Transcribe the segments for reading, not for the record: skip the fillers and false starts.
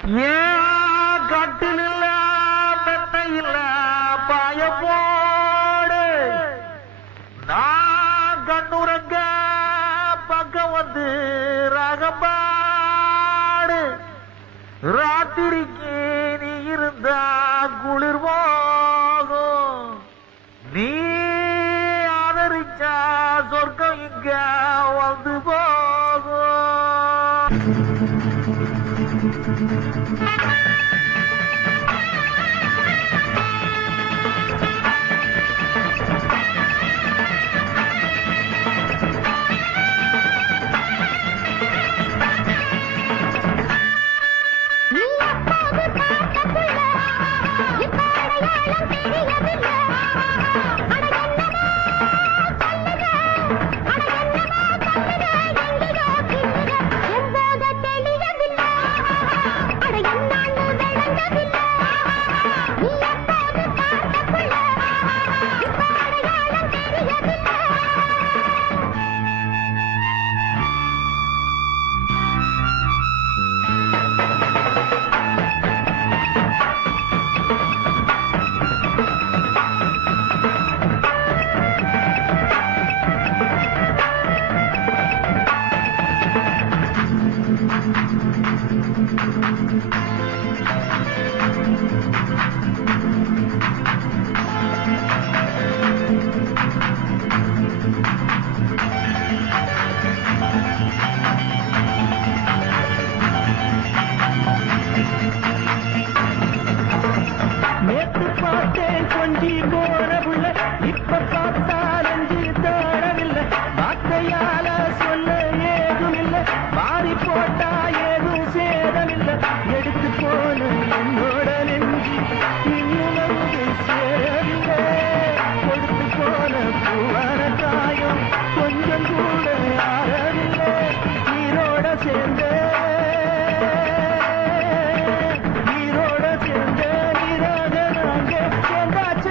ஏன் கட்டில் இல்ல மெத்தை இல்ல பாய போடு நான் கண்ணுறங்க பக்கம் வந்து ரகம்பாடு ராத்திரிக்கு நீ இருந்தா குளிர் போகும் நீ ஆதரிச்சா சொர்க்கம் இங்க வந்து போகும். கொஞ்சி போறவுள்ள இப்ப பார்த்தாலஞ்சு தாழவில்லை வார்த்தையால சொல்ல ஏதுமில்லை மாறி போட்டா ஏதும் சேதமில்லை எடுத்து போன என்னோட நெஞ்சு இன்னும் வந்து சேரவில்லை கொடுத்து போன பூவான காயம் கொஞ்சம் கூட ஆறவில்லை நீரோட சேர்ந்த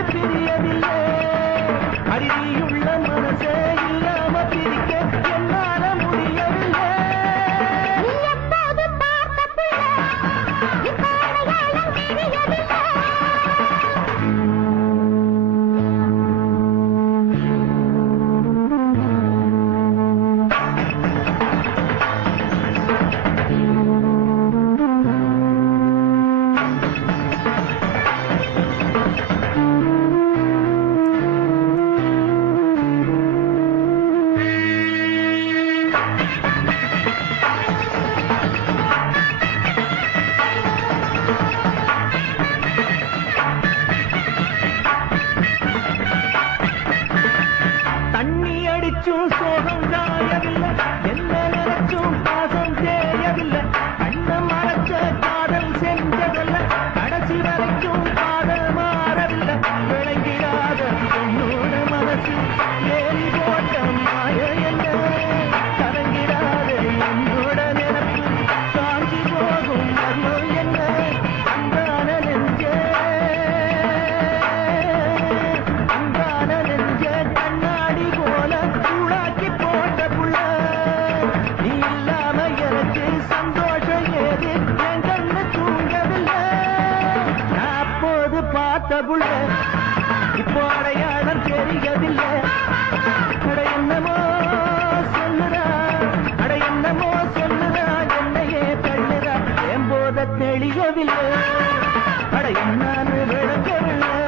பிரியவில்லை அருவியுள்ள மனசே இல்லாம பிரிக்க என்னால முடியவில்லை. சோகம் காயவில்லை என்ன நினைச்சும் பாசம் தேயவில்லை கண்ண மறைச்ச காதல் சென்றதல்ல கடைசி வரைக்கும் காதல் மாறவில்லை விளங்கிடாத என்னோட மனசு ஏறி போட்ட மாய என்ன கலங்கிடாத என்னோட நினைப்பு சாஞ்சி போகும் மர்மம் என்ன அன்பான நெஞ்சே கண்ணாடி போல போட்ட புள்ள நீ இல்லாம எனக்கு சந்தோஷம் ஏது என் கண்ணு தூங்கவில்லை அப்போது பார்த்த புள்ள இப்போ அடையாளம் தெரியவில்லை அட என்னமோ சொல்லுறா அட என்னமோ சொல்லுறா என்னையே தள்ளுறா என் போத தெளியவில்லை அட என்னான்னு விளங்கவில்லை